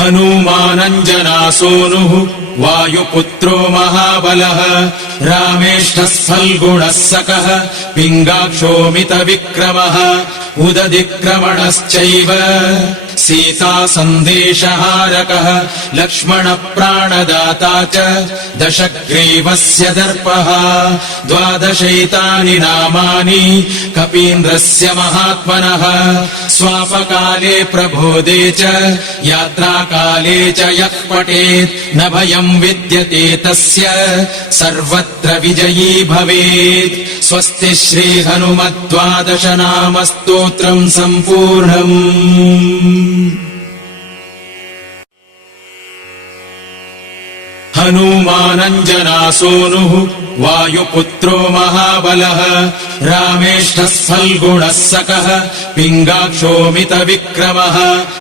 हनूमानञ्जनासूनुः वायुपुत्रो महाबलः रामेष्ठः फल्गुणः सकः पिङ्गाक्षोमितविक्रमः उदधिक्रमणश्चैव सीता सन्देशहारकः लक्ष्मणप्राणदाता च दशग्रीवस्य दर्पः 12 नामानि कपीन्द्रस्य महात्मनः स्वापकाले प्रबोधे च यात्राकाले च यः पठेत् न भयम् विद्यते तस्य सर्वत्र विजयी भवेत्। स्वस्ति श्रीहनुमद्12 नाम स्तोत्रम् सम्पूर्णम्। हनूमानञ्जनासूनुः वायुपुत्रो महाबलः रामेष्ठः फल्गुणः सकः पिङ्गाक्षोमितविक्रमः